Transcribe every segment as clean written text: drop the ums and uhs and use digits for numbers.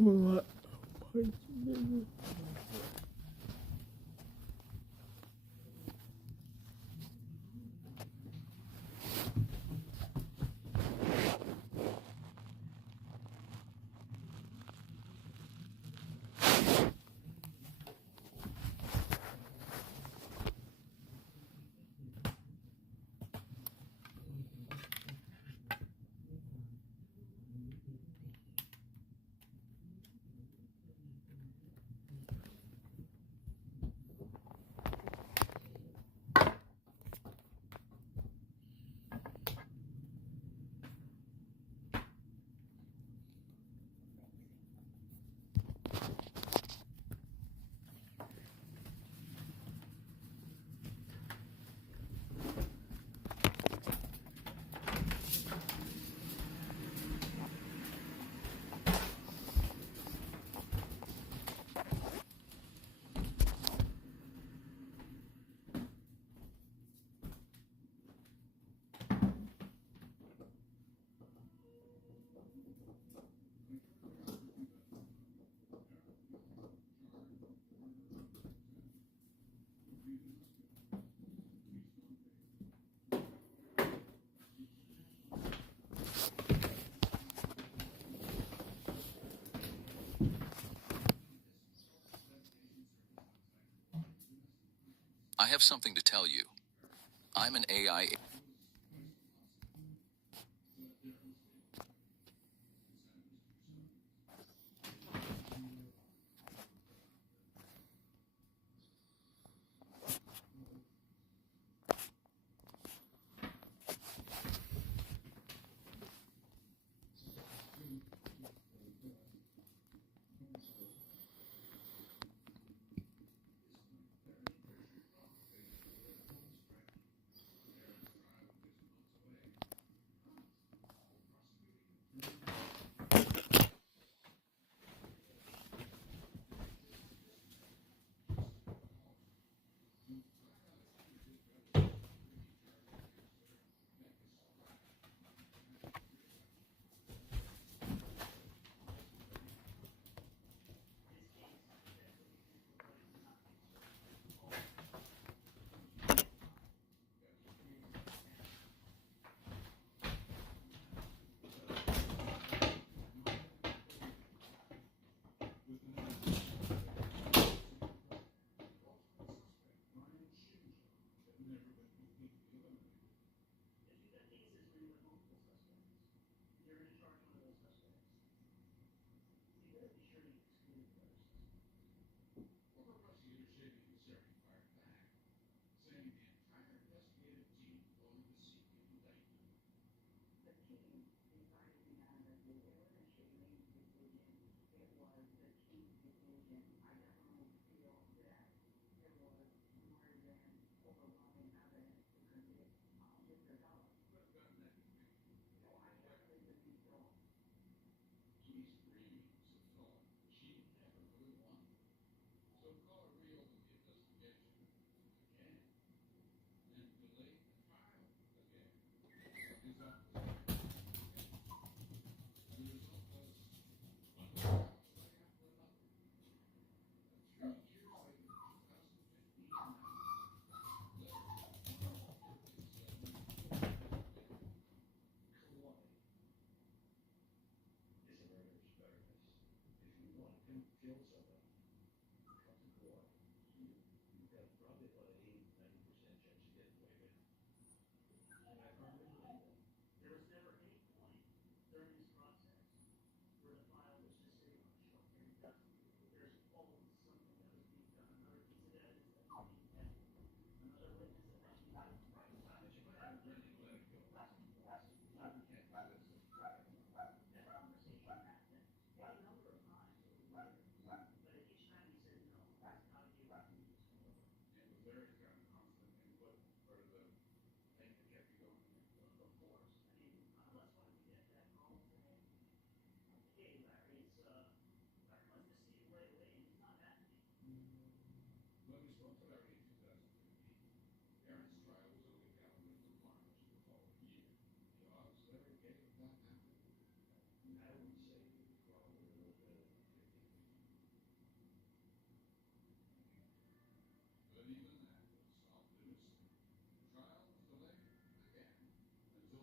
What? I have something to tell you. I'm an AI.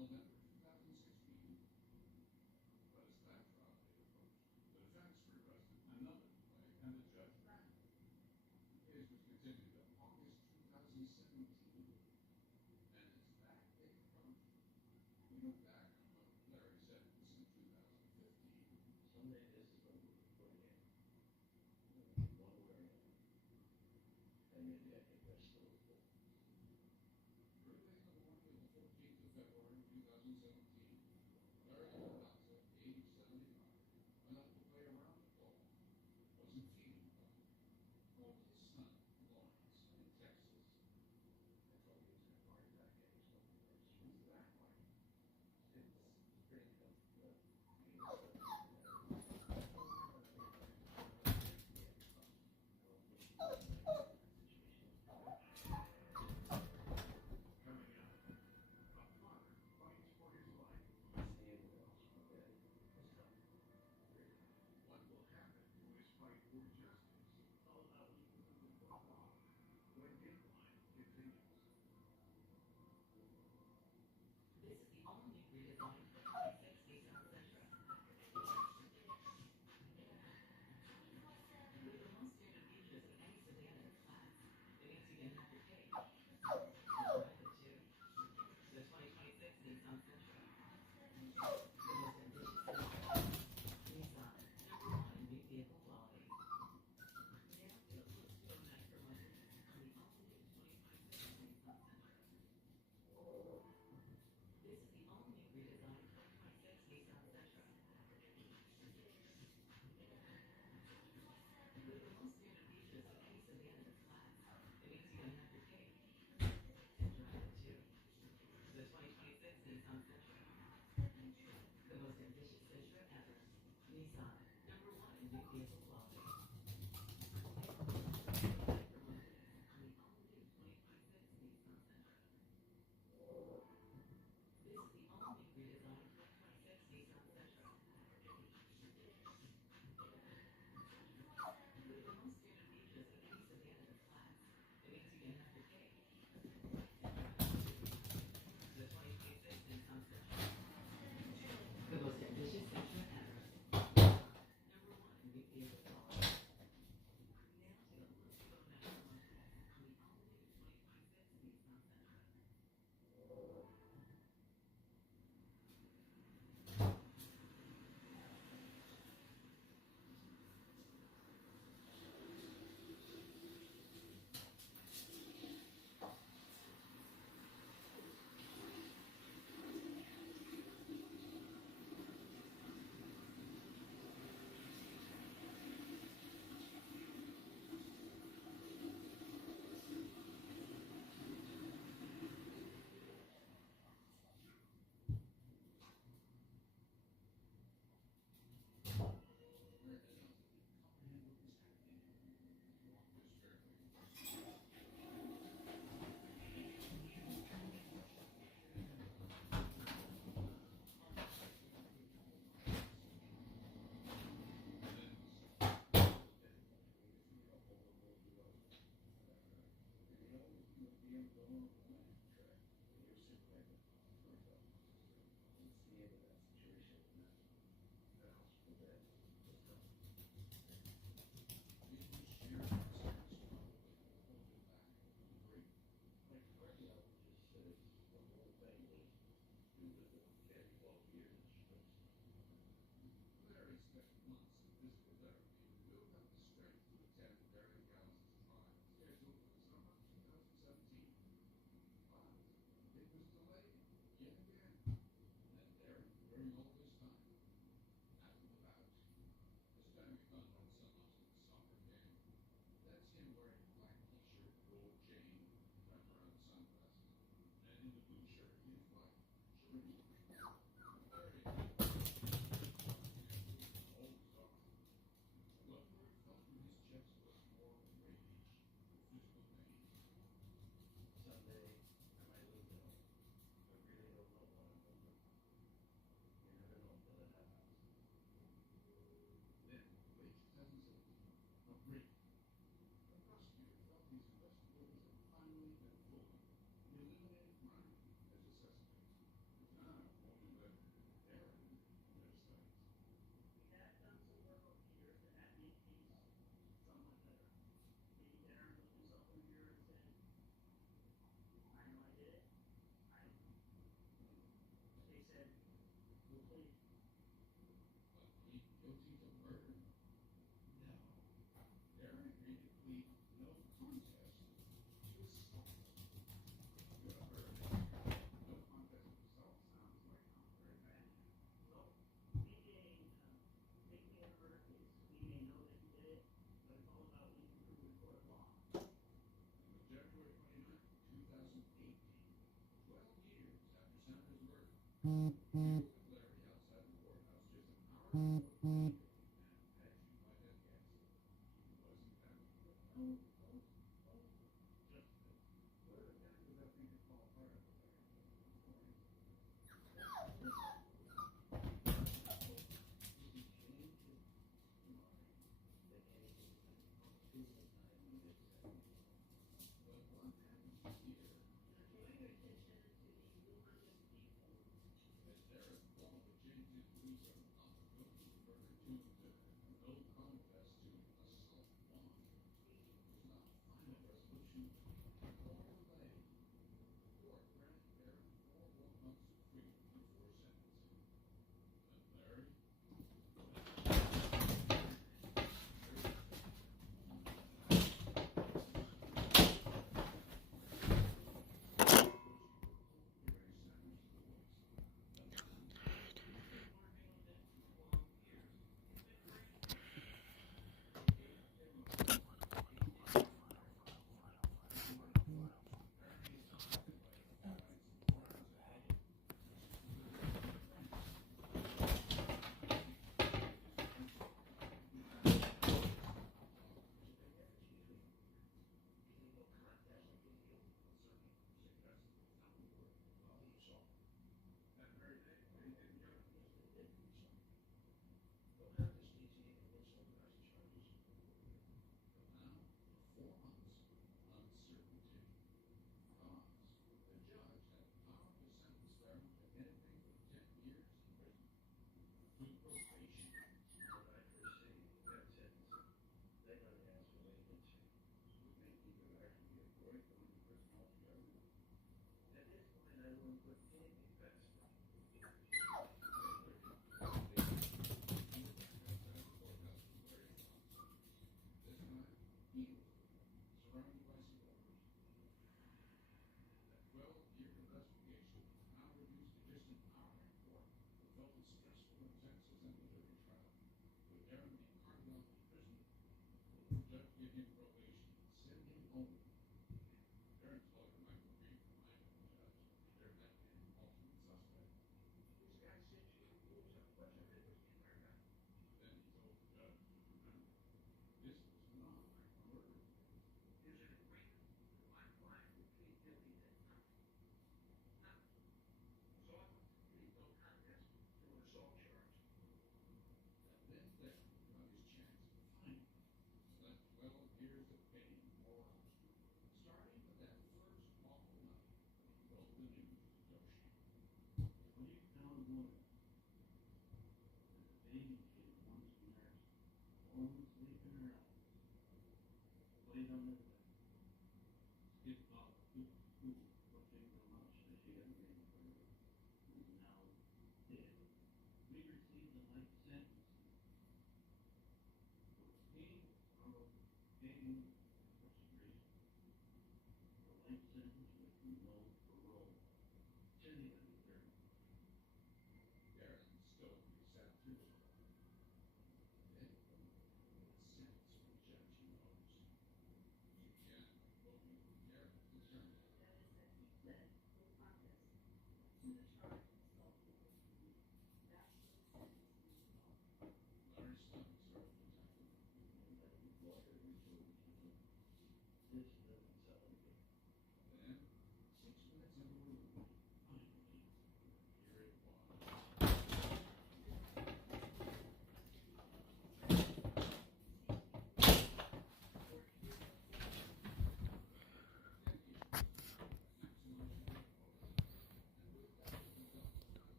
The most ambitious Sentra ever. Number one, nuclear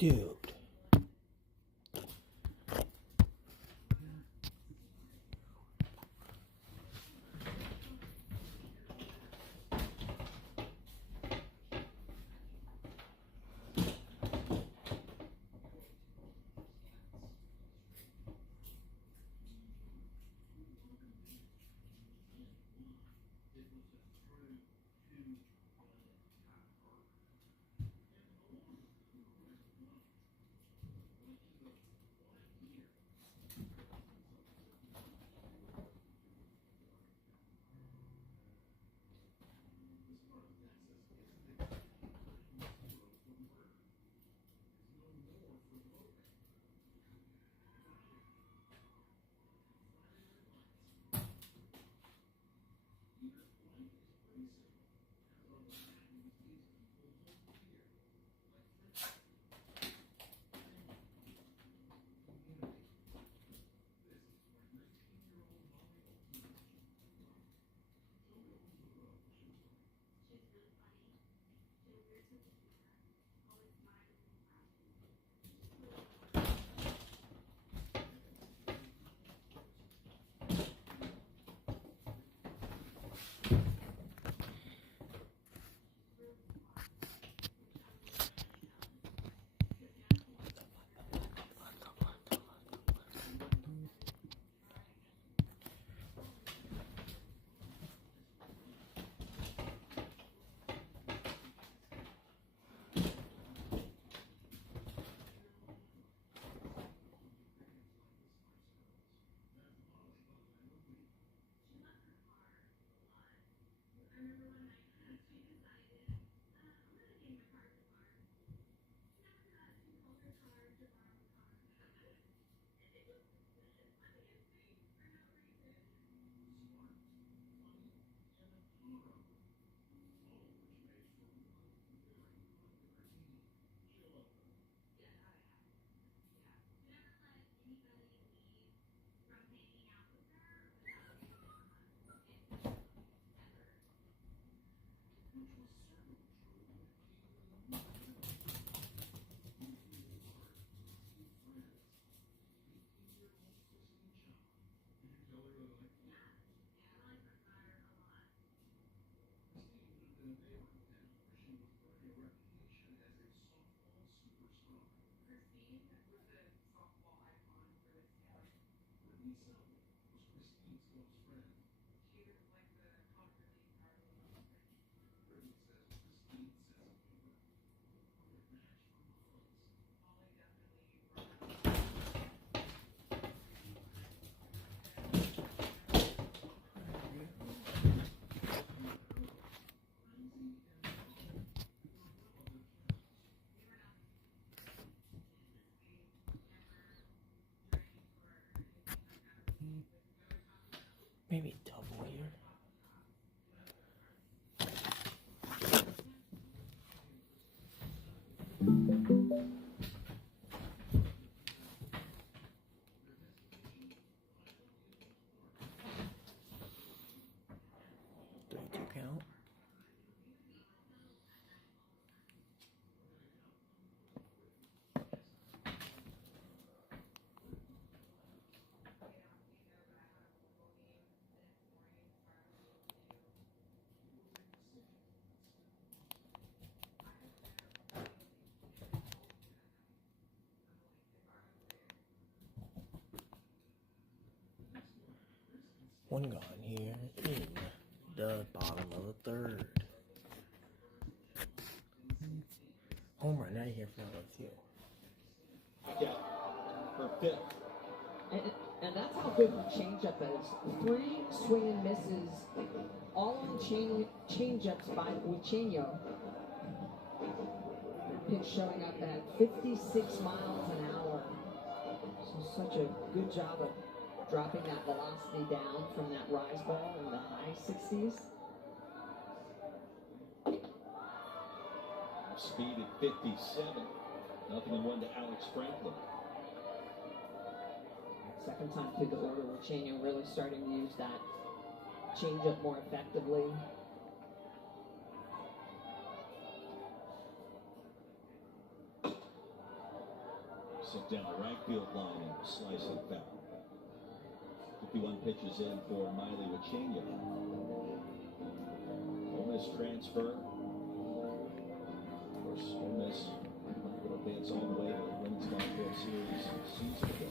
Dude. Maybe double here. Three, two count. One gone here in the bottom of the third. Home run right here for LSU. Yeah, for fifth. And that's how good the changeup is. 3 swing and misses, all on changeups by Uchenyo. Pitch showing up at 56 miles an hour. So such a good job of dropping that velocity down from that rise ball in the high 60s. Speed at 57. Nothing in one to Alex Franklin. Second time through the order, Uchenyo really starting to use that changeup more effectively. Sent down the right field line and slicing foul. 51 pitches in for Miley Uchenyo. Ole Miss transfer. Of course, Ole Miss will advance all the way to the Women's College World Series season ago.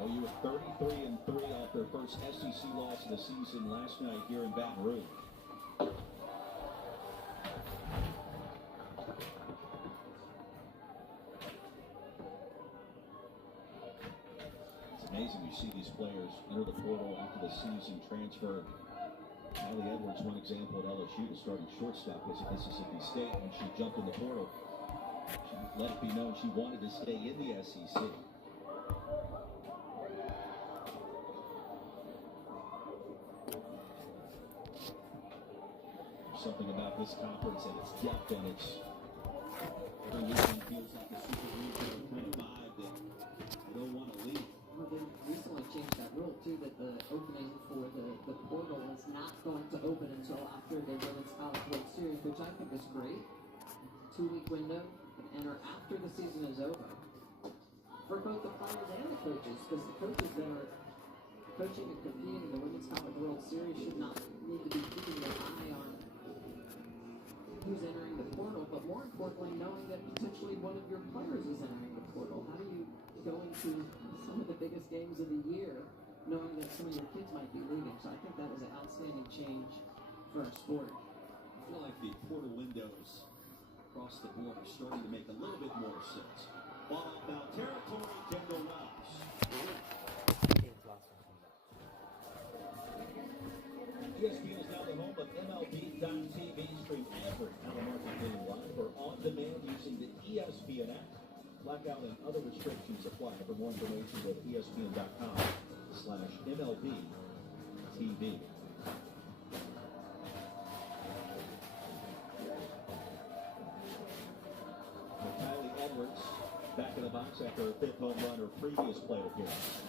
OU with 33-3 off their first SEC loss of the season last night here in Baton Rouge. It's amazing you see these players enter the portal after the season transfer. Kylie Edwards, one example at LSU, the starting shortstop was at Mississippi State. When she jumped in the portal, she let it be known she wanted to stay in the SEC. Something about this conference and its depth and its every weekend feels like the super regional kind of vibe that you don't want to leave. Well, they recently changed that rule too, that the opening for the portal is not going to open until after the Women's College World Series, which I think is great. 2-week window, and enter after the season is over. For both the players and the coaches, because the coaches that are coaching and competing in the Women's College World Series should not need to be keeping their eye on who's entering the portal, but more importantly, knowing that potentially one of your players is entering the portal. How do you go into some of the biggest games of the year knowing that some of your kids might be leaving? So I think that was an outstanding change for our sport. I feel like the portal windows across the board are starting to make a little bit more sense. Ball out foul territory, Kendall Wells. ESPN is now the home of MLB.TV. Stream every Allen Martin game live or on demand using the ESPN app. Blackout and other restrictions apply. For more information, go to ESPN.com/MLB.TV. Kylie Edwards back in the box after her 5th home run, her previous plate appearance.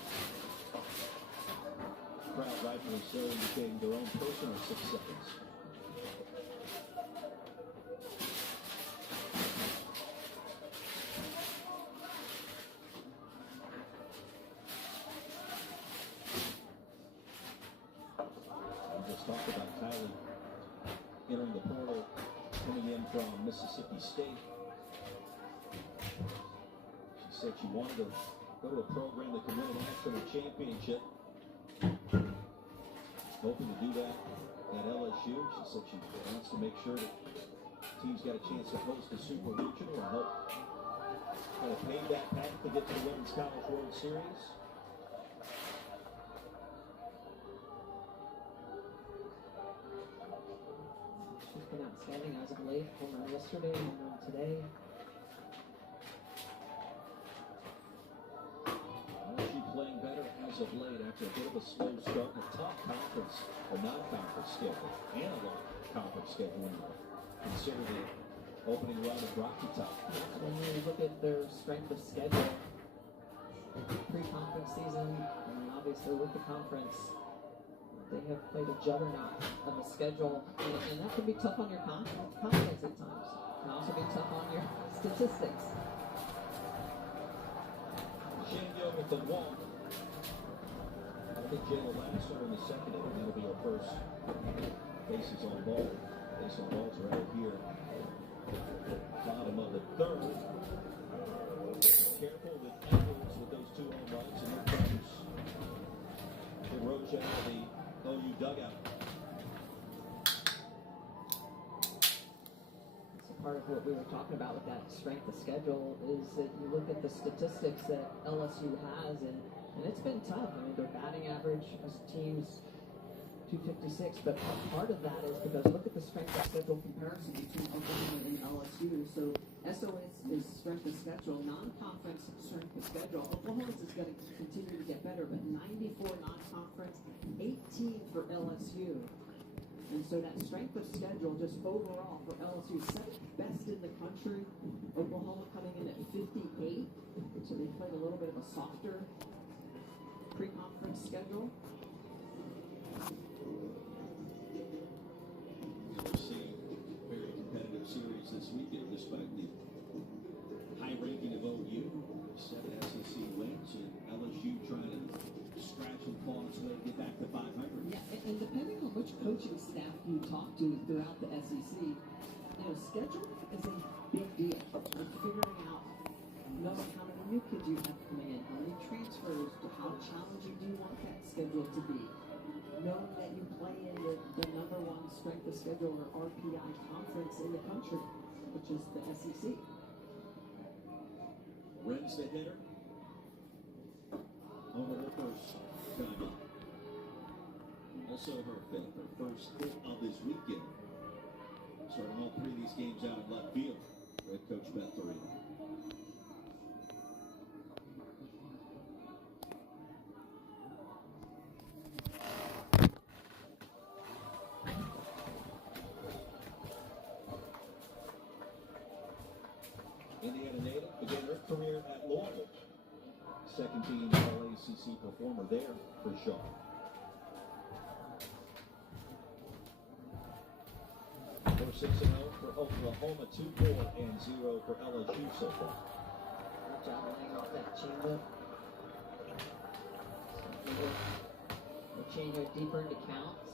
Crowd rightfully so indicating their own personal 6 seconds. We just talked about Kylie entering the portal, coming in from Mississippi State. She said she wanted to go to a program that could win a national championship. Hoping to do that at LSU. She said she wants to make sure that teams got a chance to host the Super Regional and help kind of pave that path to get to the Women's College World Series. She's been outstanding as of late. Home run yesterday, home run today. She playing better as of late after a bit of a slow start in a tough conference or non-conference schedule and a long conference schedule when you consider the opening round of Rocky Top. When you look at their strength of schedule, pre-conference season, and obviously with the conference, they have played a juggernaut of a schedule, and that can be tough on your confidence at times. It can also be tough on your statistics. Uchenyo with the walk. I think Jen will last her in the second inning. That'll be our first bases on ball. Base on balls right here. Bottom of the third. Careful with Edwards with those 2 home runs and no problems check of the OU dugout. So part of what we were talking about with that strength of schedule is that you look at the statistics that LSU has, and it's been tough. I mean, their batting average as teams 256, but part of that is because look at the strength of schedule comparison between Oklahoma and LSU. So SOS is strength of schedule, non-conference strength of schedule. Oklahoma's is going to continue to get better, but 94 non-conference, 18 for LSU. And so that strength of schedule just overall for LSU, second best in the country. Oklahoma coming in at 58, so they played a little bit of a softer pre-conference schedule. We'll see a very competitive series this weekend, despite the high ranking of OU. 7 SEC wins, and LSU trying to scratch and claw its way to get back to 500. Yeah, and depending on which coaching staff you talk to throughout the SEC, schedule is a big deal. Like figuring out, knowing how many new kids you have coming in, how many transfers, how challenging do you want that schedule to be. Knowing that you play in the number one strength of schedule or RPI conference in the country, which is the SEC. Wren's the hitter. Over her first time. Also her fifth, her first hit of this weekend. Starting all 3 of these games out in left field. Head coach Beth Torino. Indiana native began her career at Louisville. Second team All-ACC performer there for Shaw. For 6-0 for Oklahoma, 2-4-0 for LSU so far. Good job laying off that changeup. The changeup deeper into counts.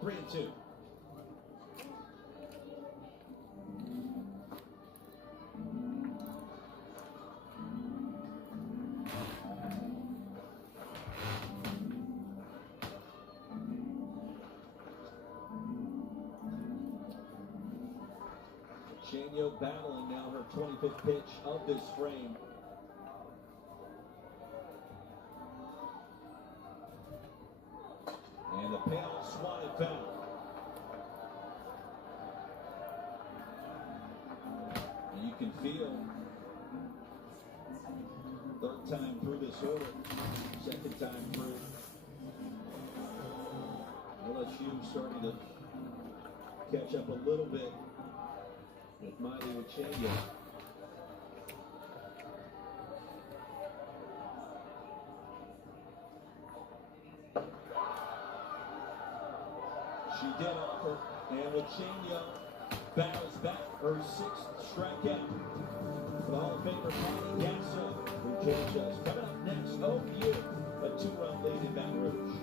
Three and two. Shanyo battling now her 25th pitch of this frame. And the payoff swatted foul. And you can feel third time through this order, second time through. LSU starting to catch up a little bit with Miley Uchenna. She did offer, and Uchenna battles back her 6th strikeout. The Hall of Famer Molly Gasso, who joins us. Coming up next, OU, a 2-run lead in Baton Rouge.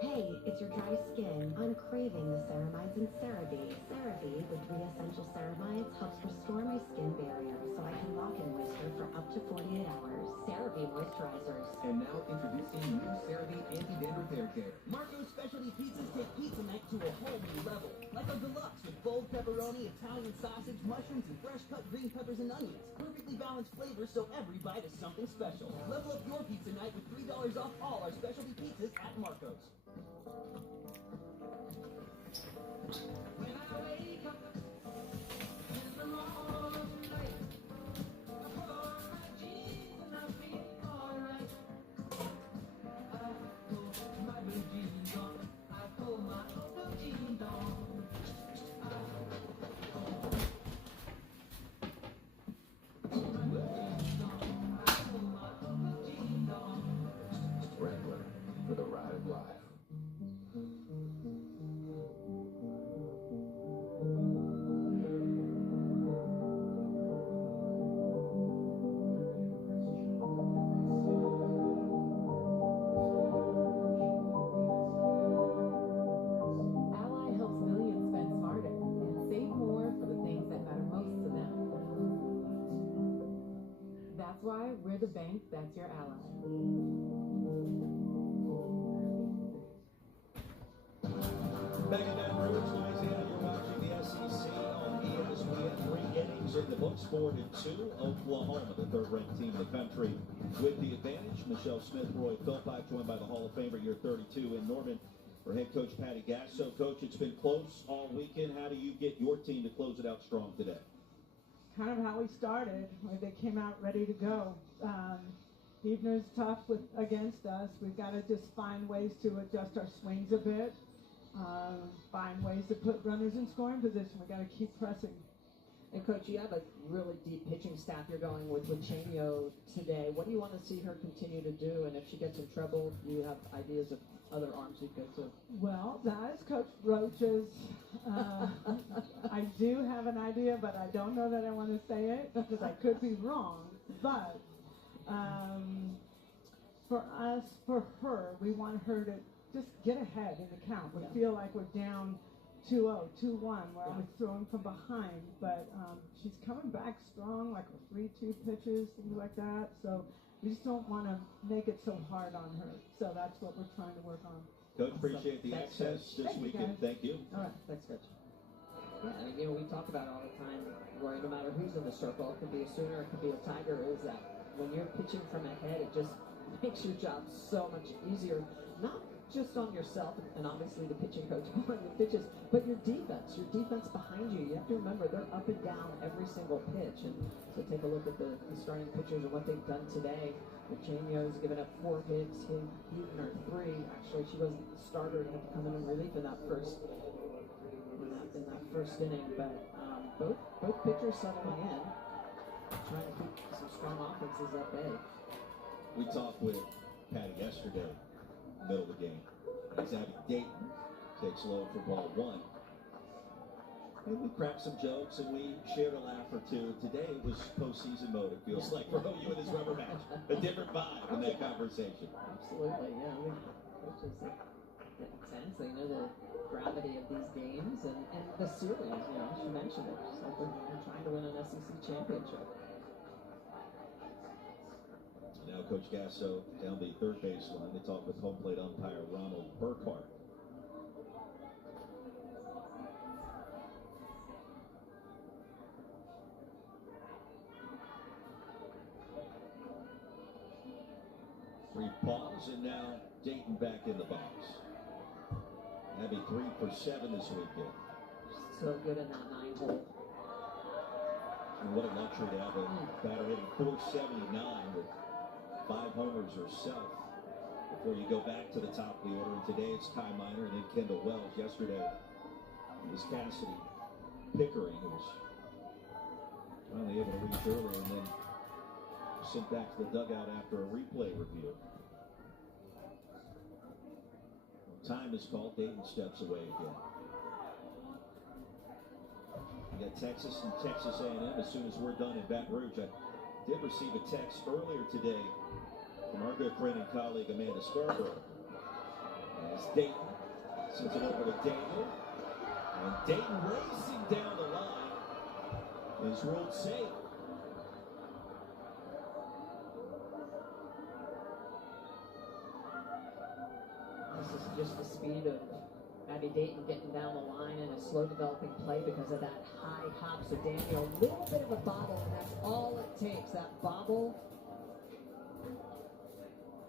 Hey, it's your dry skin. I'm craving the ceramides in CeraVe. CeraVe, with 3 essential ceramides, helps restore my skin barrier so I can lock in moisture for up to 48 hours. CeraVe moisturizers. And now introducing new CeraVe Anti-Dandruff Hair Care. Marco's Specialty Pizzas take pizza night to a whole new level. Like a deluxe with bold pepperoni, Italian sausage, mushrooms, and fresh cut green peppers and onions. Perfectly balanced flavors so every bite is something special. Level up your pizza night with $3 off all our specialty pizzas at Marco's. Wrangler for the ride of life. Ceramides, your ally. Back in Baton Rouge, Louisiana, you're watching the SEC on ESPN. 3 innings in the books, 4-2. Oklahoma, the third-ranked team in the country, with the advantage. Michelle Smith, Roy Philpott, joined by the Hall of Famer, year 32 in Norman, for head coach Patty Gasso. Coach, it's been close all weekend. How do you get your team to close it out strong today? Kind of how we started, where they came out ready to go. Huebner's tough against us. We've got to just find ways to adjust our swings a bit, find ways to put runners in scoring position. We've got to keep pressing. And Coach, you have a really deep pitching staff you're going with Chenio today. What do you want to see her continue to do? And if she gets in trouble, do you have ideas of other arms you go to? Well, that is Coach Roach's. I do have an idea, but I don't know that I want to say it because I could be wrong. But for her, we want her to just get ahead in the count. We feel like we're down 2-0, 2-1, where I was throwing from behind, but she's coming back strong, like with 3-2 pitches, things like that. So we just don't want to make it so hard on her. So that's what we're trying to work on. Coach, appreciate the access this weekend. Thank you. All right, thanks, Coach. Yeah, I mean, we talk about all the time, Roy, no matter who's in the circle, it could be a Sooner, it could be a Tiger, is that when you're pitching from ahead, it just makes your job so much easier. Not just on yourself and obviously the pitching coach on the pitches, but your defense behind you. You have to remember they're up and down every single pitch. And so take a look at the starting pitchers and what they've done today. Chenio's given up 4 hits, Huebner 3. Actually, she wasn't the starter and had to come in relief in that first inning. But both pitchers settling in, trying to keep some strong offenses at bay. We talked with Patty yesterday, middle of the game, as Abby Dayton takes low for ball 1. And we cracked some jokes and we shared a laugh or two. Today it was postseason mode, it feels like, for OU and his rubber match. A different vibe in that conversation. Absolutely, yeah. Coaches get intense. They know the gravity of these games and the series, she mentioned it. Just like we're trying to win an SEC championship. Now Coach Gasso down the third baseline to talk with home plate umpire Ronald Burkhart. Brief pause, and now Dayton back in the box. Abby 3 for 7 this weekend. So good in that 9-hole. And what a luxury to have a batter hitting .479 with 5 homers herself before you go back to the top of the order. And today it's Kai Minor and then Kendall Wells. Yesterday it was Cassidy Pickering, who was finally able to reach earlier and then sent back to the dugout after a replay review. Time is called. Dayton steps away again. You got Texas and Texas A&M as soon as we're done in Baton Rouge. I did receive a text earlier today from our good friend and colleague Amanda Scarborough. As Dayton sends it over to Daniel. And Dayton racing down the line is ruled safe. This is just the speed of Abby Dayton getting down the line in a slow developing play because of that high hop. So Daniel, a little bit of a bobble, and that's all it takes. That bobble.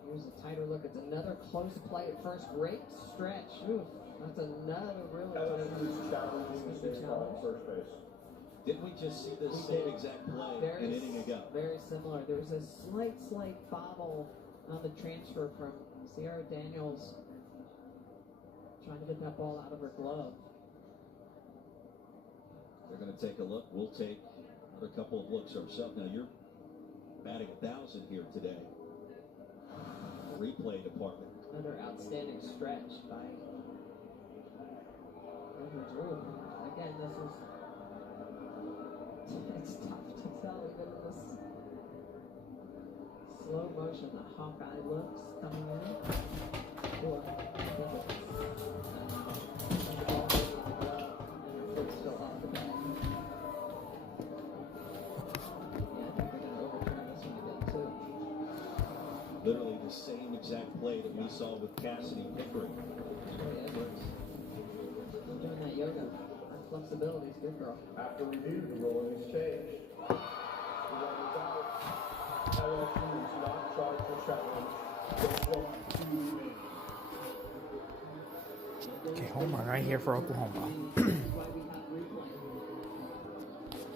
Here's a tighter look. It's another close play at first. Great stretch. Ooh, that's another really challenge. First base. Didn't we just see the same exact play an inning ago? Very similar. There was a slight bobble on the transfer from Sierra Daniels, trying to get that ball out of her glove. They're going to take a look. We'll take a couple of looks ourselves. Now you're batting 1,000 here today. Replay department. Another outstanding stretch by Edwards. Again, it's tough to tell even in this slow motion. The Hawkeye looks coming in. Or I think it's the ball maybe in the glove and her foot's still off the bag. Yeah, I think they're going to overturn this one again too. same exact play that we saw with Cassidy Pickering. Edwards. Doing that yoga. That flexibility is good, girl. After review, the ruling is changed. The runners out. LSU is not charged for challenge. Okay, home run right here for Oklahoma. Why we have replay.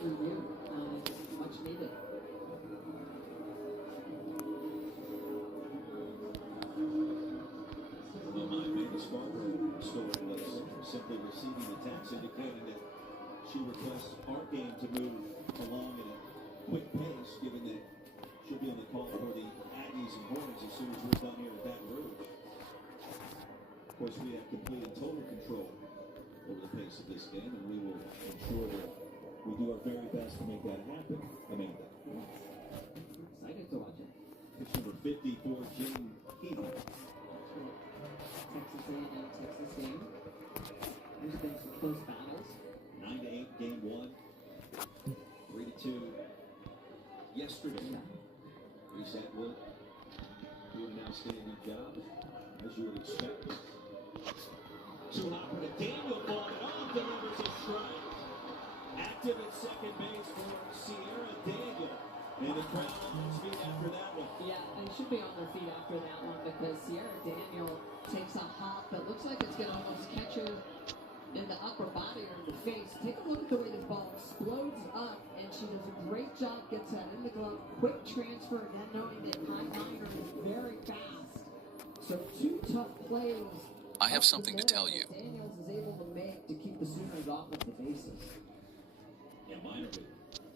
Review. Much needed. Well, my Vegas Scarborough story was simply receiving a text indicating that she requests our game to move along at a quick pace, given that she'll be on the call for the Aggies and Hornets as soon as we're done here at Baton Rouge. Of course, we have complete and total control over the pace of this game, and we will ensure that we do our very best to make that happen. Amanda. Excited to watch it. Pitch number 54, Jane Heaton. Texas A&M, Texas game. There's been some close battles. 9-8, game 1. 3-2 yesterday. Reese Atwood doing an outstanding job, as you would expect. To an hopper to Daniel, ball it off, delivers a strike. Active at second base for Sierra Daniel. And the crowd on its feet after that one. Yeah, they should be on their feet after that one because Sierra Daniel takes a hop that looks like it's going to almost catch her in the upper body or in the face. Take a look at the way this ball explodes up, and she does a great job, gets that in the glove, quick transfer, again knowing that high minor is very fast. So 2 tough plays. I have something to tell you. Daniels is able to make to keep the Sooners off of the bases. Yeah, Minor with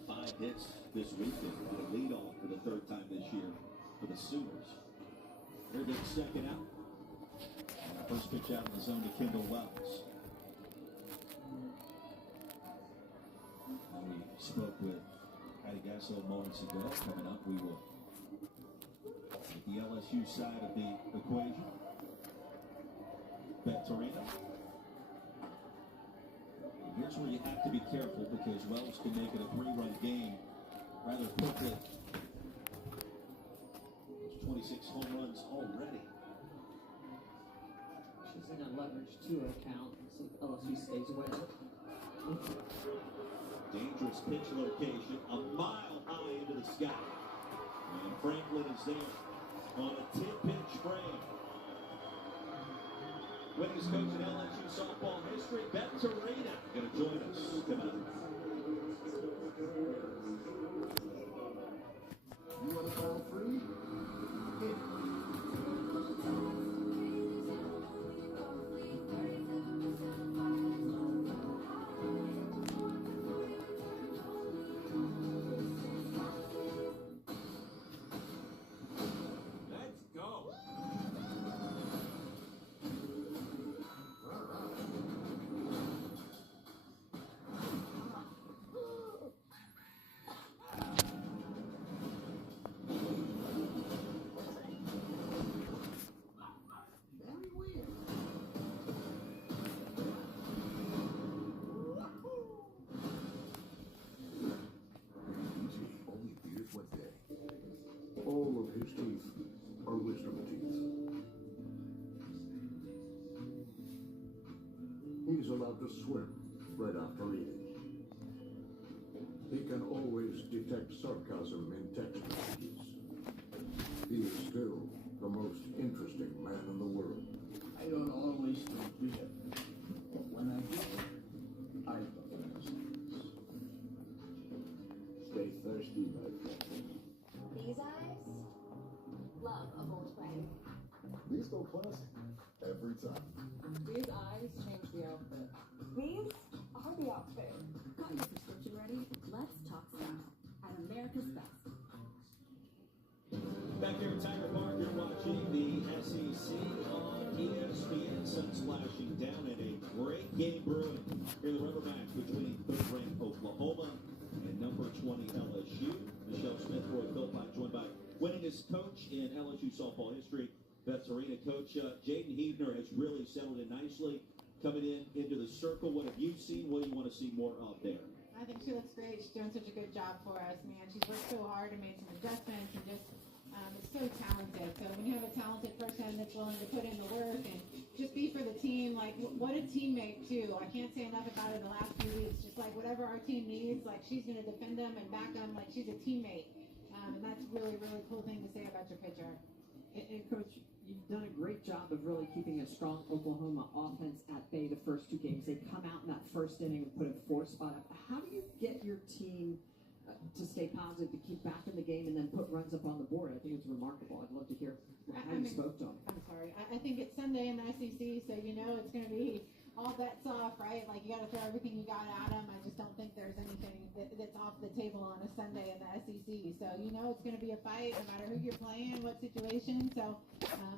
5 hits this weekend. With a lead off for the 3rd time this year for the Sooners. They're getting second out. And our first pitch out in the zone to Kendall Wells. We spoke with Patty Gasso moments ago. Coming up, we will get the LSU side of the equation. Bet Torino. Here's where you have to be careful because Wells can make it a 3-run game rather quickly. There's 26 home runs already. She's in a leverage 2 account, so LSU stays away. Dangerous pitch location, a mile high into the sky. And Franklin is there on a 10-pitch frame. Winningest coach in LSU softball history, Beth Torina, going to join us. Come on. You want to call free? All of his teeth are wisdom teeth. He's allowed to swim right after eating. He can always detect sarcasm in text messages. He is still the most interesting man in the world. I don't always drink beer, but when I do, I love those things. Stay thirsty, my friend. These eyes love a bold play. These go classic every time. These eyes change the outfit. These are the outfit. Got your prescription ready? Let's talk style at America's Best. Back here at Tiger Park, you're watching the SEC on ESPN. Sun splashing down and a great game brewing here in the rubber match between 3rd-ranked Oklahoma and number 20 LSU. Michelle Smith, Roy Philpott, joined by winningest coach in LSU softball history, Beth Torina. Coach, Jaden Heidner has really settled in nicely, coming into the circle. What have you seen? What do you want to see more of there? I think she looks great. She's doing such a good job for us, man. She's worked so hard and made some adjustments and just is so talented. So when you have a talented person that's willing to put in the work and just be for the team, like what a teammate too. I can't say enough about it in the last few weeks. Just like whatever our team needs, like she's going to defend them and back them like she's a teammate. And that's really, really cool thing to say about your pitcher. And Coach, you've done a great job of really keeping a strong Oklahoma offense at bay the first two games. They come out in that first inning and put a 4 spot up. How do you get your team to stay positive, to keep back in the game, and then put runs up on the board? I think it's remarkable. I'd love to hear how you spoke to them. I'm sorry. I think it's Sunday in the SEC, so you know it's going to be all bets off, right? Like you got to throw everything you got at them. I just don't think there's anything that's off the table on a Sunday in the SEC. So you know it's going to be a fight, no matter who you're playing, what situation. So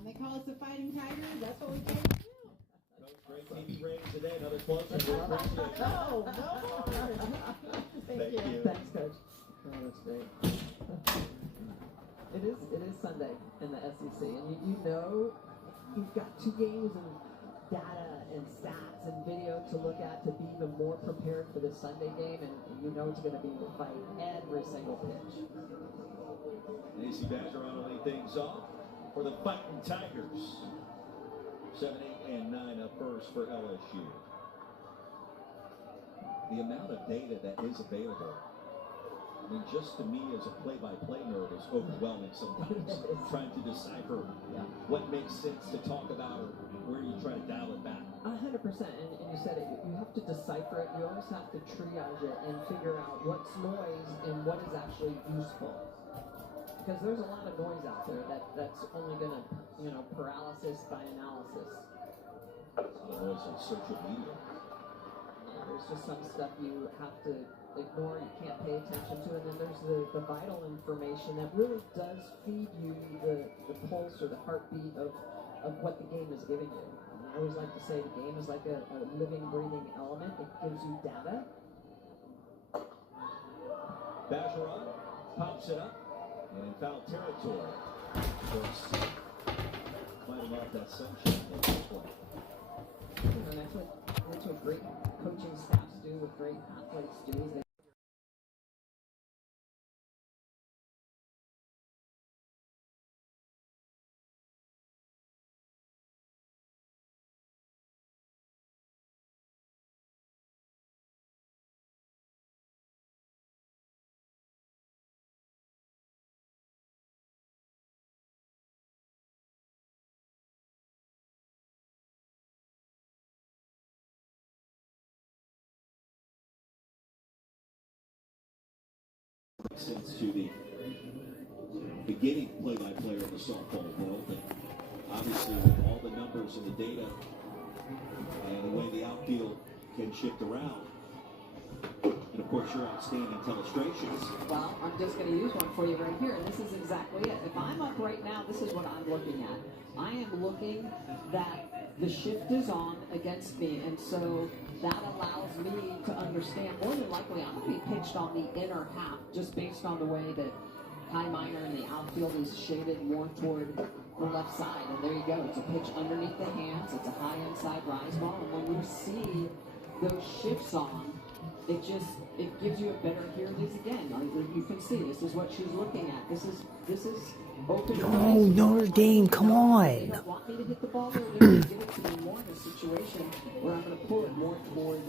they call us the Fighting Tigers. That's what we came to do. Great TV ratings today. Another closer. We appreciate it. No. Thank you. Thanks, Coach. Oh, that's great. It is Sunday in the SEC, and you know you've got 2 games and data and stats and video to look at to be even more prepared for this Sunday game, and you know it's going to be a fight every single pitch. AC Badger on to lead things off for the Fighting Tigers. 7, 8, and 9 up first for LSU. The amount of data that is available, I mean, just to me as a play-by-play nerd, is overwhelming sometimes. Trying to decipher what makes sense to talk about or where you try to dial it back. 100%, and you said it. You have to decipher it. You always have to triage it and figure out what's noise and what is actually useful. Because there's a lot of noise out there that's only going to, paralysis by analysis. A lot of noise on social media. There's just some stuff you have to ignore, you can't pay attention to, and then there's the vital information that really does feed you the pulse or the heartbeat of what the game is giving you. I always like to say the game is like a living, breathing element. It gives you data. Bergeron pops it up and in foul territory. Fighting off that sunshine. And that's what great coaching staffs do, what great athletes do. Is they sense to the beginning play-by-play of the softball world, and obviously with all the numbers and the data and the way the outfield can shift around, and of course your outstanding illustrations. Well, I'm just going to use one for you right here, and this is exactly it. If I'm up right now, this is what I'm looking at. I am looking that the shift is on against me, and so that allows me to understand more than likely I'm going to be pitched on the inner half just based on the way that Kai Minor and the outfield is shaded more toward the left side. And there you go. It's a pitch underneath the hands. It's a high inside rise ball. And when you see those shifts on, it gives you a better, here it is again. You can see this is what she's looking at. This is open. Oh, Notre Dame, come on. Want me to hit the ball there? They're going to give it to me more in a situation where I'm going to pull it more toward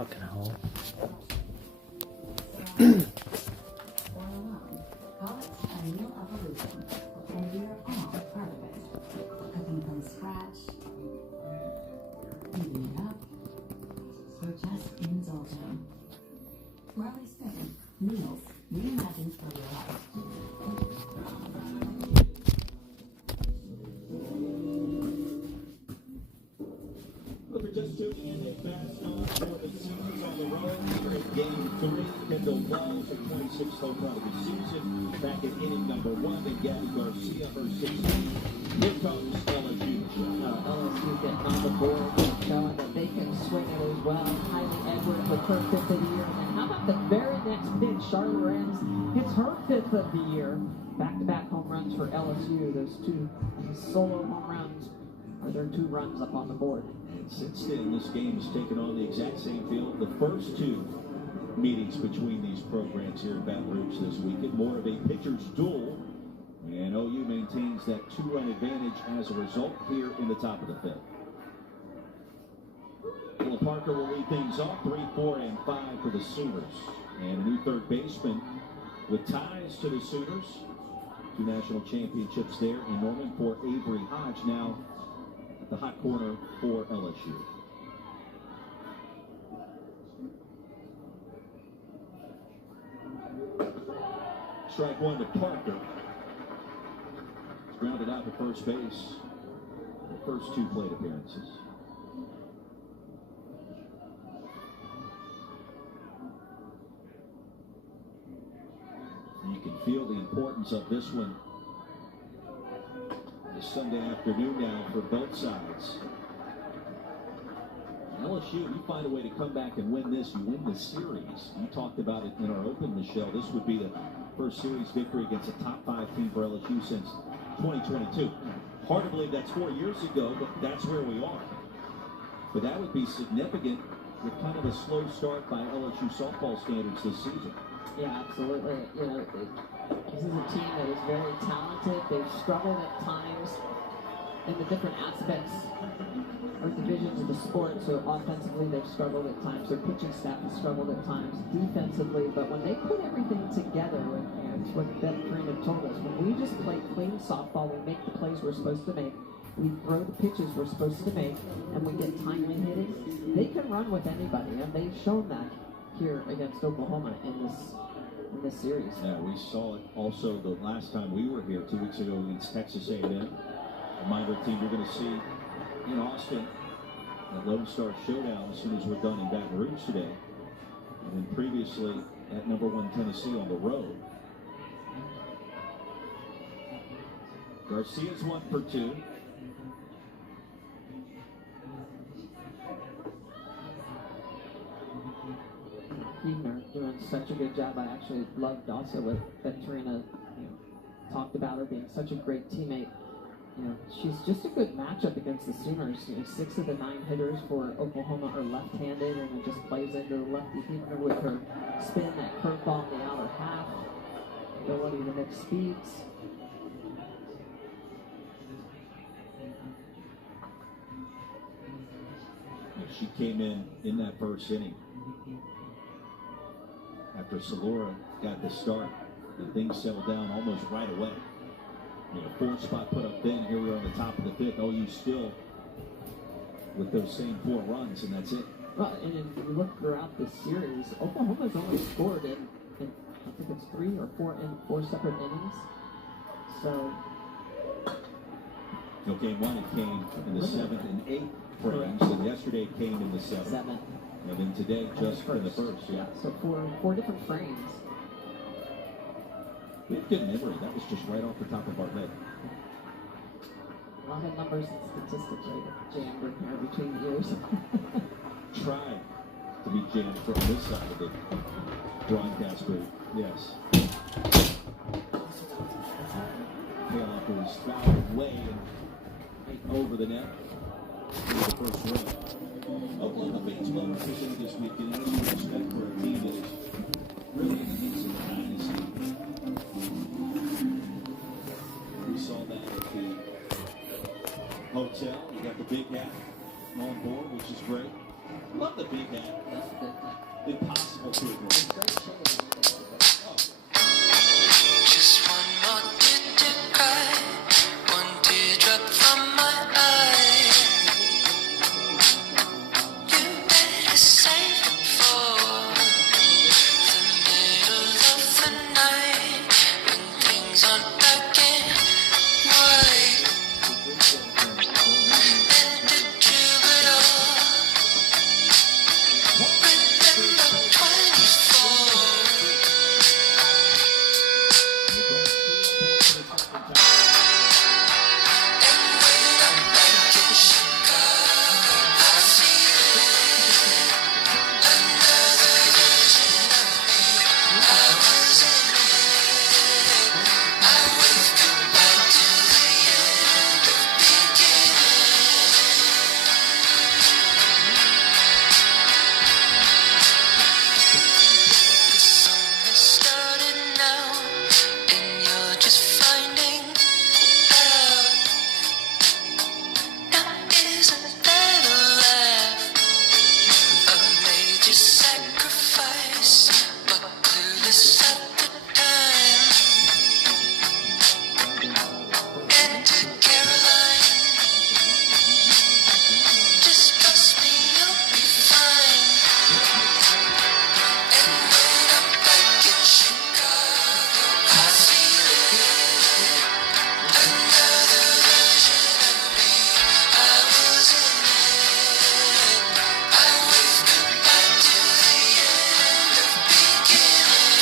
Fucking hell. Call it a meal evolution, and we are all part of it. Cooking from scratch, heating it up, or just indulging. Marley's Cooking, meals reimagined for your life. Well, for just tuning in, Nick Bascom for the Sooners on the road here at Game 3. Kendall Wells, her 26th home run of the season, back at inning number 1, and Gabby Garcia, her 16th. Here comes LSU. LSU getting on the board, showing that they can swing it as well. Kylie Edwards with her 5th of the year. And then how about the very next pitch? Charlotte Rams hits her 5th of the year. Back-to-back home runs for LSU. Those two solo home runs are their 2 runs up on the board. And since then, this game has taken on the exact same field. The first 2 meetings between these programs here in Baton Rouge this weekend, more of a pitcher's duel. And OU maintains that 2-run advantage as a result here in the top of the 5th. Willa Parker will lead things off, 3, 4, and 5 for the Sooners. And a new third baseman with ties to the Sooners. 2 national championships there in Norman for Avery Hodge, now at the hot corner for LSU. Strike 1 to Parker. Grounded out to first base. The first 2 plate appearances. And you can feel the importance of this one this Sunday afternoon now for both sides. LSU, you find a way to come back and win this, you win the series. You talked about it in our open, Michelle. This would be the first series victory against a top 5 team for LSU since 2022. Hard to believe that's 4 years ago, but that's where we are. But that would be significant with kind of a slow start by LSU softball standards this season. Yeah, absolutely. You know, this is a team that is very talented. They've struggled at times in the different aspects or divisions of the sport. So offensively, they've struggled at times. Their pitching staff has struggled at times defensively. But when they put everything together, and it's what Beth Farina told us, when we just play clean softball, we make the plays we're supposed to make, we throw the pitches we're supposed to make, and we get timely hitting, they can run with anybody. And they've shown that here against Oklahoma in this series. Yeah, we saw it also the last time we were here 2 weeks ago against Texas A&M. A minor team you're going to see in Austin at Lone Star Showdown as soon as we're done in Baton Rouge today. And then previously at number 1 Tennessee on the road. Garcia's 1 for 2. Huebner doing such a good job. I actually loved also what Venturina talked about her being such a great teammate. You know, she's just a good matchup against the Sooners. You know, 6 of the 9 hitters for Oklahoma are left-handed, and it just plays into the lefty Huebner with her spin, that curveball in the outer half, ability to mix speeds. She came in that first inning after Salora got the start, and things settled down almost right away. You know, 4 spot put up then. Here we are on the top of the 5th. OU still with those same 4 runs, and that's it. Well, and if you look throughout this series, Oklahoma's only scored in I think it's 3 or 4 in 4 separate innings. So, you know, game 1 it came in the 7th and 8th frames, and yesterday it came in the 7th. And then today just in the first. Yeah, so 4 different frames. We have good memory. That was just right off the top of our head. A lot of numbers and statistics right jammed in here between the years. Try to be jammed from this side of the broadcast booth. Yes. Payoff was fouled away and over the net. The first run. Oklahoma fans well represented this weekend. What do you expect for a team that is really in the midst of the dynasty? We saw that at the hotel. You got the big hat on board, which is great. Love the big hat. Impossible to ignore. Just one more tear to cry, one teardrop from my eye. You better save it for the middle of the night when things aren't black and white. And the troubadour, remember 24. Started now, and you're just finding out. Now isn't that a laugh? A major sacrifice, but clueless at the time. And to Caroline, just trust me, you'll be fine. And when I'm back in Chicago, I feel it. Another version of me. I was in it. I waved goodbye to the end of beginning.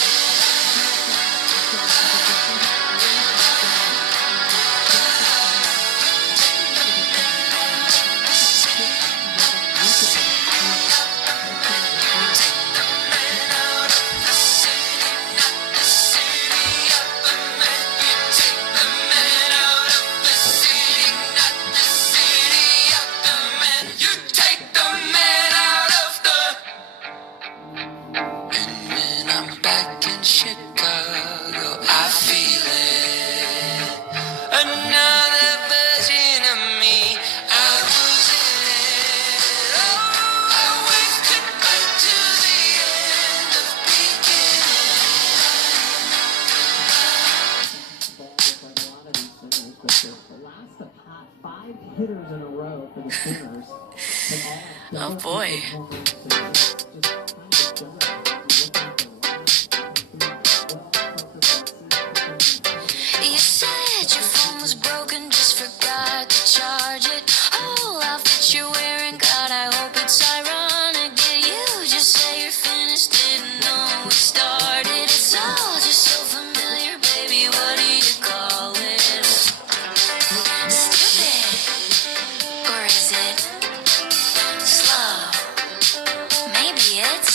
Back in Chicago, I feel it. Another version of me. I was in it. Oh, I waved goodbye to the end of The last of hot 5 hitters in a row for the Sooners. Oh boy. You said your phone was broken, just forgot to charge it. Whole outfit you're wearing, God, I hope it's ironic. Did you just say you're finished? Didn't know we started. It's all just so familiar, baby. What do you call it? Stupid, or is it slow? Maybe it's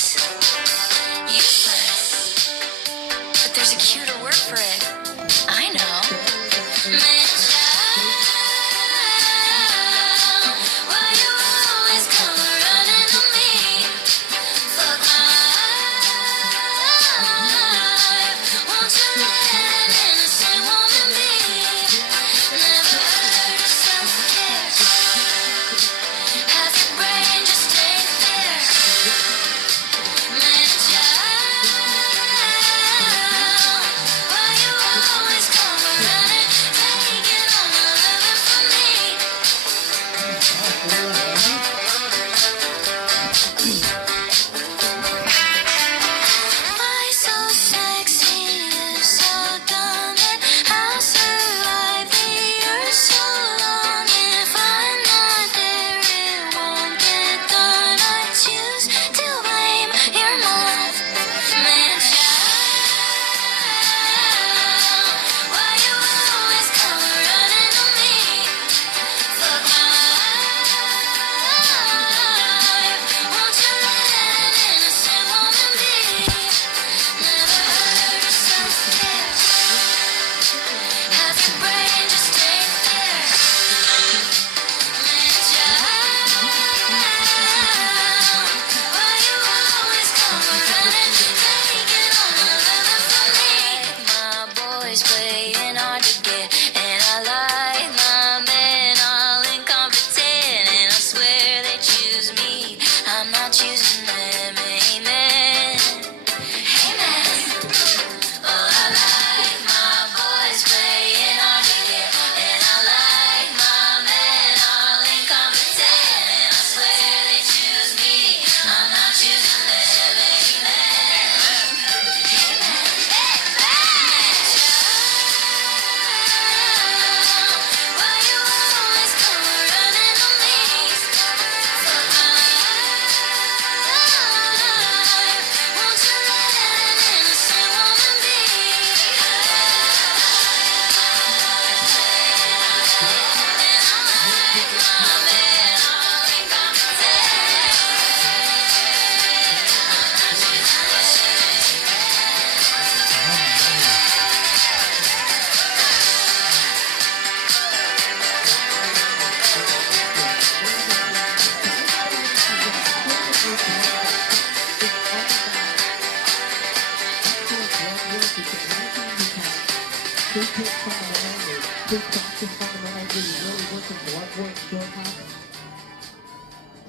pre-tape fundamental or pre-practice fundamental? Do you really work with blood work beforehand?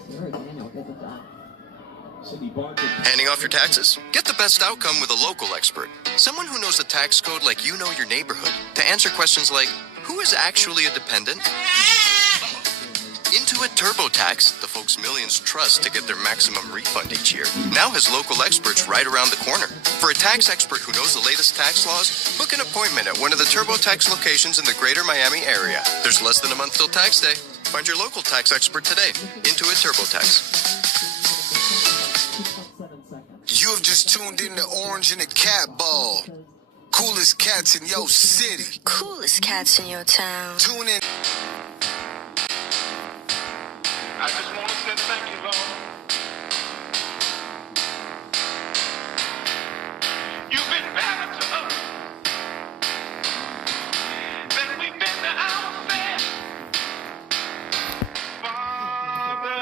Sarah Daniel, good with that. Handing off your taxes? Get the best outcome with a local expert. Someone who knows the tax code like you know your neighborhood. To answer questions like, who is actually a dependent? Intuit TurboTax, the folks millions trust to get their maximum refund each year, now has local experts right around the corner. For a tax expert who knows the latest tax laws, book an appointment at one of the TurboTax locations in the greater Miami area. There's less than a month till tax day. Find your local tax expert today. Intuit TurboTax. You have just tuned in to Orange and the Cat Ball. Coolest cats in your city. Coolest cats in your town. Tune in. I just want to say thank you, Lord. You've been better to us than we've been to ourselves. Father.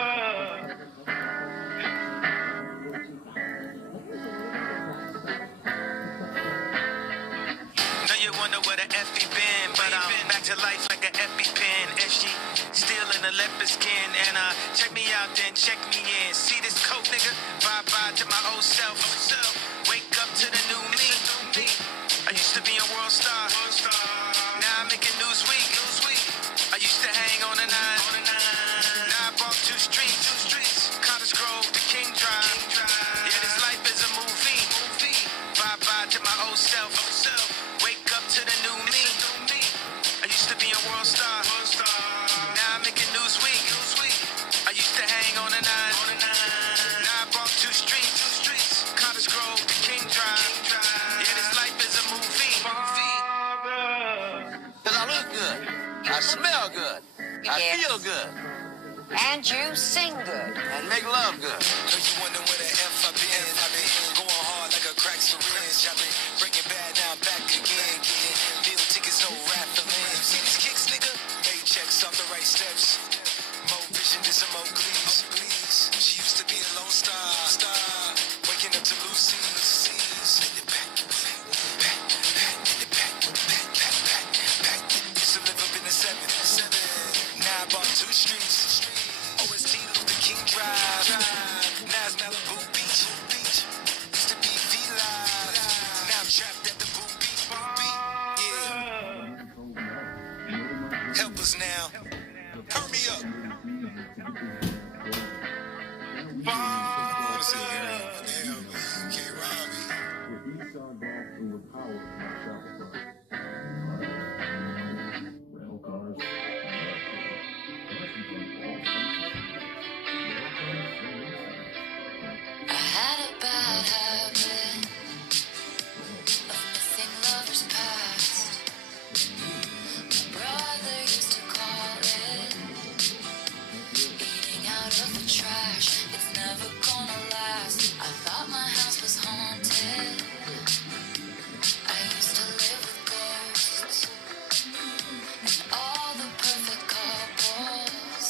Know you wonder where the FB been, but I'm back to life like an EpiPen. SG still in the leopard skin, and check me out, then check me in. See this coat, nigga? Bye-bye to my old self. Wake up to the new me. I used to be a world star. Now I'm making Newsweek. I used to hang on the 9. Now I bought 2 streets. Cottage Grove to King Drive. Yeah, this life is a movie. Bye-bye to my old self. Wake up to the new me. I used to be a world star. Now I'm making Newsweek. I used to hang on the 9. Now I bought 2 streets. Cottage Grove to King Drive. Yeah, this life is a movie. Cause I look good. I smell good. I feel good. And you sing good. And make love good. Know you wonder where the F I been. I been going hard like a crack syringe. I been breaking bad, now I'm back again. Getting meal tickets, no raffling. See these kicks, nigga? Made checks off the right steps. More vision, this some more gleams. She used to be a lone star. Waking up to Lucy's. In the back, in the back. Used to live up in the 7. Now I bought 2 streets. OST Luther King Drive. Now it's Malibu Beach. Used to be V-Live. Now I'm trapped at the Boo Beach. Yeah. Help us now. Turn me up. I had a bad habit of missing lovers past. My brother used to call it eating out of the trash. It's never gonna last. I thought my house was haunted. I used to live with ghosts and all the perfect couples.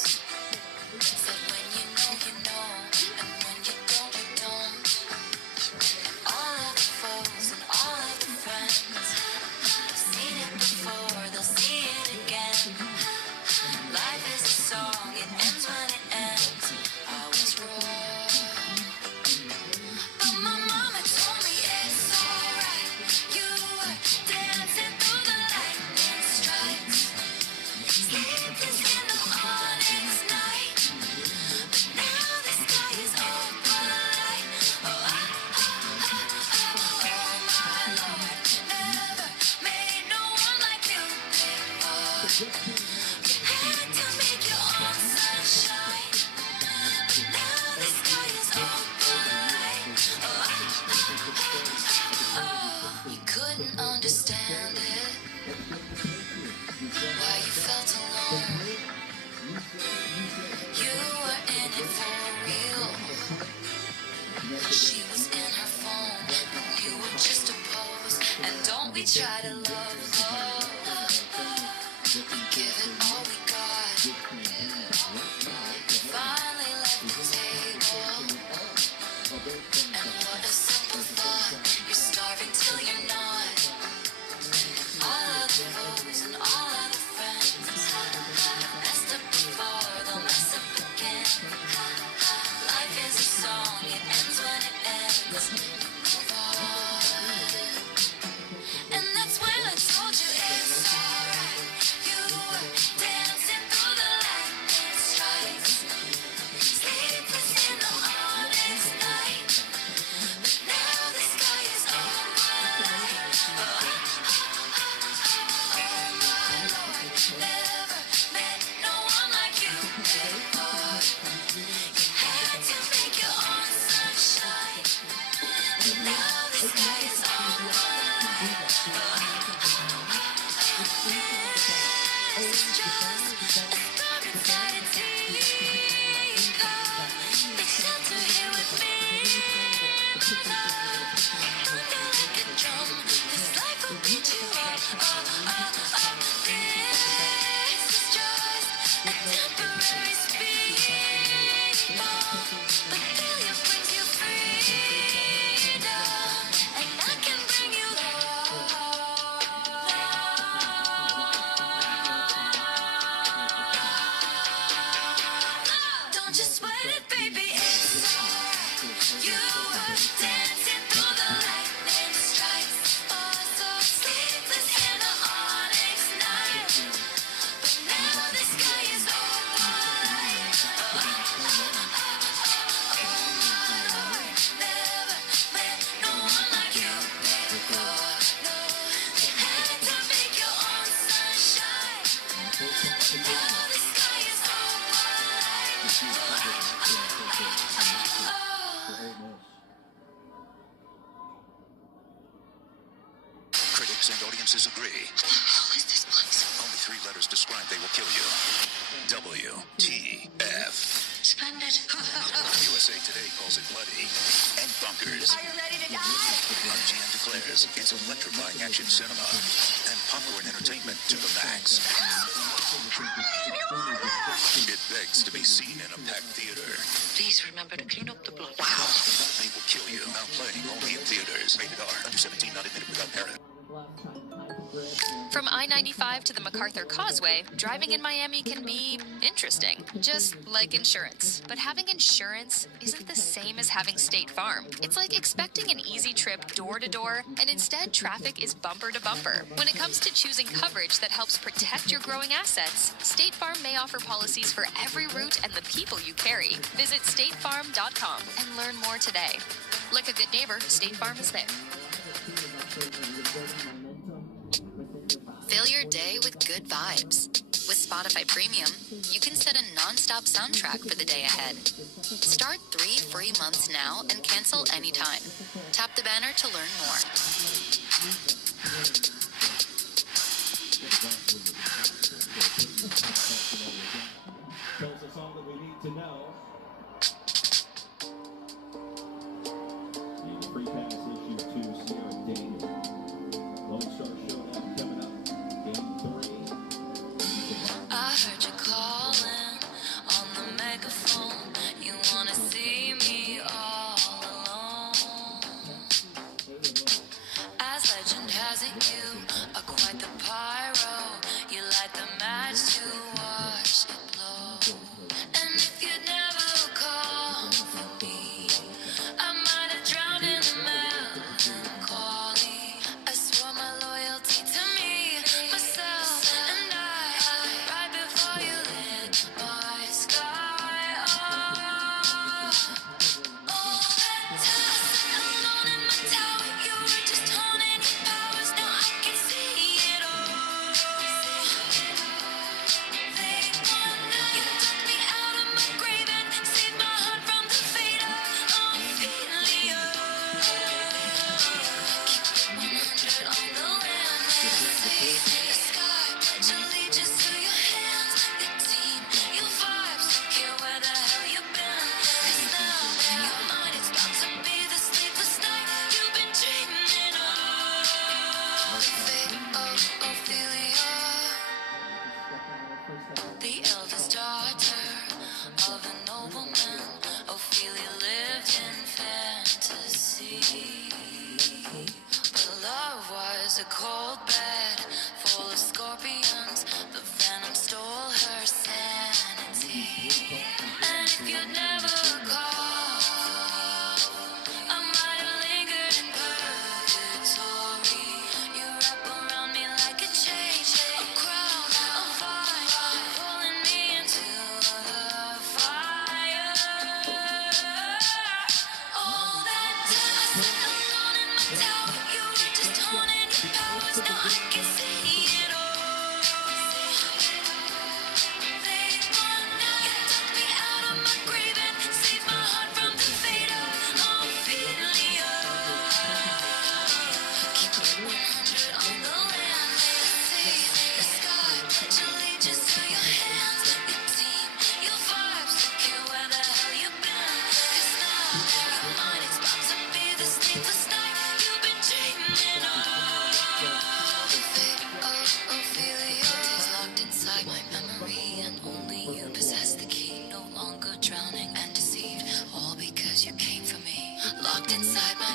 Said when you know, and when you don't. All of the foes and all of the friends have seen it before, they'll see it again. Life is a song, it ends when it ends. I was wrong, but my mama told me it's alright. You were dancing through the lightning strikes, sleepless in the morning's night. But now the sky is open light. Oh, my Lord, never made no one like you before. You had to make your own sunshine, but now the sky is open light. Oh, you couldn't understand it, why you felt alone. You were in it for real. She was in her phone, and you were just a pose. And don't we try to love, give it all we got. Finally left the table, and what a simple thought. You're starving till you're not. All of This is just a temporary speed bump, but failure brings you freedom, and I can bring you love. Don't just sweat it, baby, it's alright. You were dancing through the lightning strikes, oh so sleepless in the onyx night, but now the sky is overlight. Oh my Lord, never met no one like you before. No, you had to make your own sunshine, but now the sky is overlight. Critics and audiences agree. What the hell is this place? Only 3 letters describe they will kill you. WTF. Splendid. USA Today calls it bloody and bonkers. Are you ready to die? IGN declares it's electrifying action cinema and popcorn entertainment to the max. It begs to be seen in a packed theater. Please remember to clean up the blood. Wow. They will kill you. Now playing only in theaters. Rated R. Under 17, not admitted without parent. From I-95 to the MacArthur Causeway, driving in Miami can be interesting, just like insurance. But having insurance isn't the same as having State Farm. It's like expecting an easy trip door to door, and instead traffic is bumper to bumper. When it comes to choosing coverage that helps protect your growing assets, State Farm may offer policies for every route and the people you carry. Visit statefarm.com and learn more today. Like a good neighbor, State Farm is there. Fill your day with good vibes. With Spotify Premium, you can set a non-stop soundtrack for the day ahead. Start 3 free months now and cancel anytime. Tap the banner to learn more. Tells us all that we need to know. The free pass issue to Sierra Dane. Lone Star Showdown coming up. Game 3. I heard you calling on the megaphone. You wanna see me all alone. As legend has it, you are quite the pyro. You light the match to watch it blow. And if you'd never called for me, I might have drowned in the melancholy. I swore my loyalty to me, myself, and I. Right before you lit my sky up. All that time alone in my tower, you were just honing your powers. Now I can see it all. They wonder you took me out of my grave and saved my heart from the fate of Ophelia. Keep 100 on the land, see the sky, pledge allegiance to your hands, your team, your vibes, don't care where the hell you've been. It's now your mind, it's about to be the sleepless night you've been dreaming of. The fate of Ophelia, the eldest daughter of a nobleman. Ophelia lived in fantasy, but love was a cold bed full of scorpions. The venom stole her sanity. And if you'd never called, I might have lingered in purgatory. You wrap around me like inside my